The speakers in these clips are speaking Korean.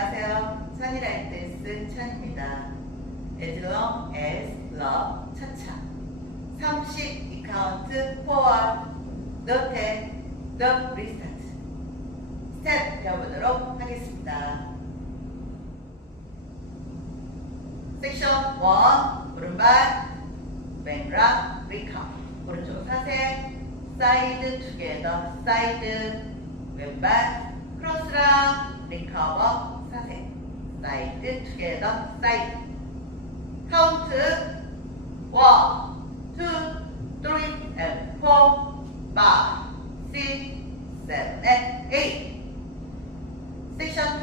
안녕하세요. 찬이라이트스 찬입니다. As long as love 차차 30 account forward the 10 the restart 스텝 배워보도록 하겠습니다. 섹션 1 오른발 왼락 리카 오른쪽 사세 사이드 투게더 사이드 왼발 크로스랑 리커버 사세 사이드 투게더 사이드 카운트 1, 2, 3 and 4 5, 6, 7 and 8 섹션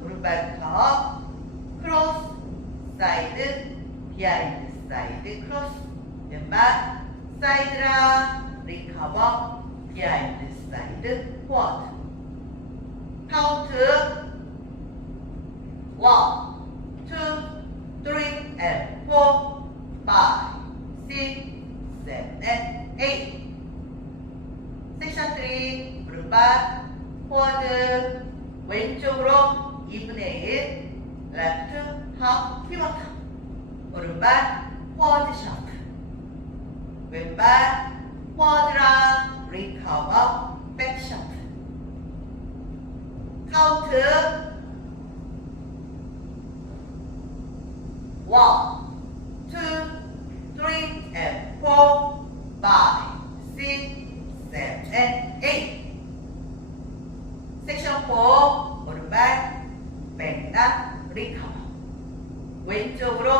2 오른발부터 크로스 사이드 비하인드 사이드 크로스 왼발 사이드랑 리커버 비하인드 사이드 포워드 카운트 1, 2, 3 and 4 5, 6, 7 and 8 섹션 3 오른발 포워드 왼쪽으로 2분의 1 레프트 업 피벗 오른발 포워드 셔프 왼발 포워드랑 리커버 백 셔프 카운트 1, 2, 3 and 4 5, 6, 7 and 8 섹션 4 오른발 백락 리커버 왼쪽으로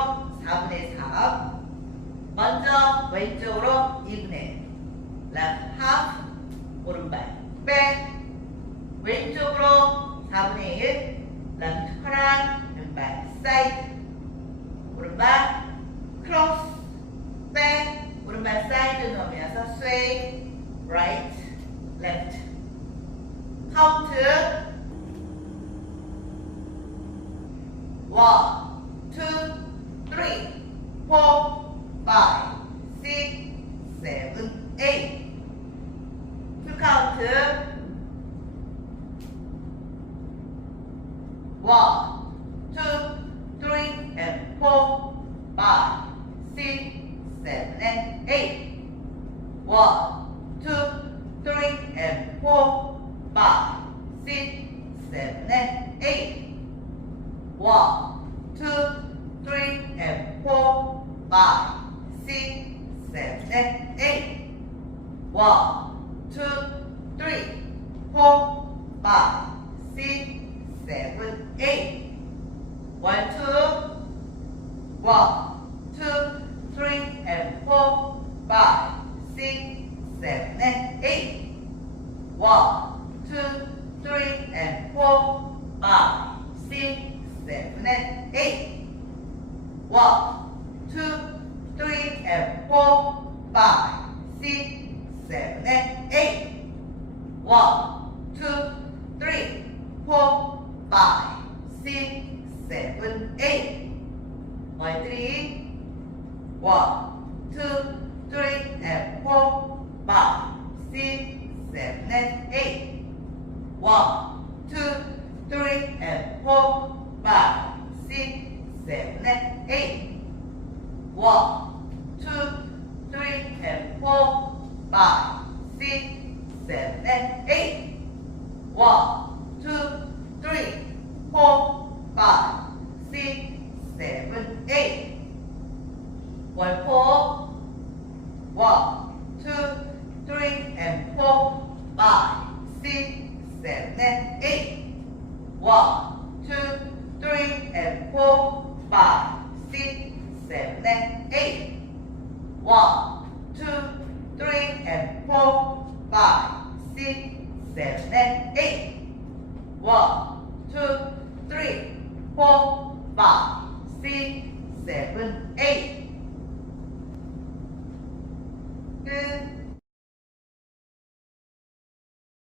4분의 3 먼저 왼쪽으로 2분의 1 left half 오른발 백 왼쪽으로 4분의 1 left 커랑 왼발 사이드 오른발 크로스 백 오른발 사이드 넣으면서 sway right left 카운트 1, 2, 3, 4, 5, 6, 7, 8 풀카운트 1, 2, 3 and 4 5, 6, 7 and 8 1, 2, 3 and 4 5, 6, 7 and 8 1, 2, 3 and 4 5, 6, 7 and 8 1, 2, 3, 4 5, 6, 7, 8 1, 2 1, 2, 3 and 4 5, 6, 7 and 8 1, 2, 3 and 4 5, 6, 7 and 8 1, 2, 3 and 4 5, 6, 7 and 8 1, 2, 3, 4 5, 6, 7, 8 1, 3 1, 2, 3 and 4 5, 6, 7 and 8 1, 2, 3 and 4 5, 6, 7 and 8 1, 2, 3 and 4 5, 6, 7 and 8 1, 2, 3, 4 5, 6, 7, 8 1, 4 1, 2, 3 and 4 5, 6, 7 and 8 1, 2, 3 and 4 5, 6, 7 and 8 1, 2, 3 and 4 5, 6, 7 and 8 1, 2, 3, 4 5, 6, 7, 8 끝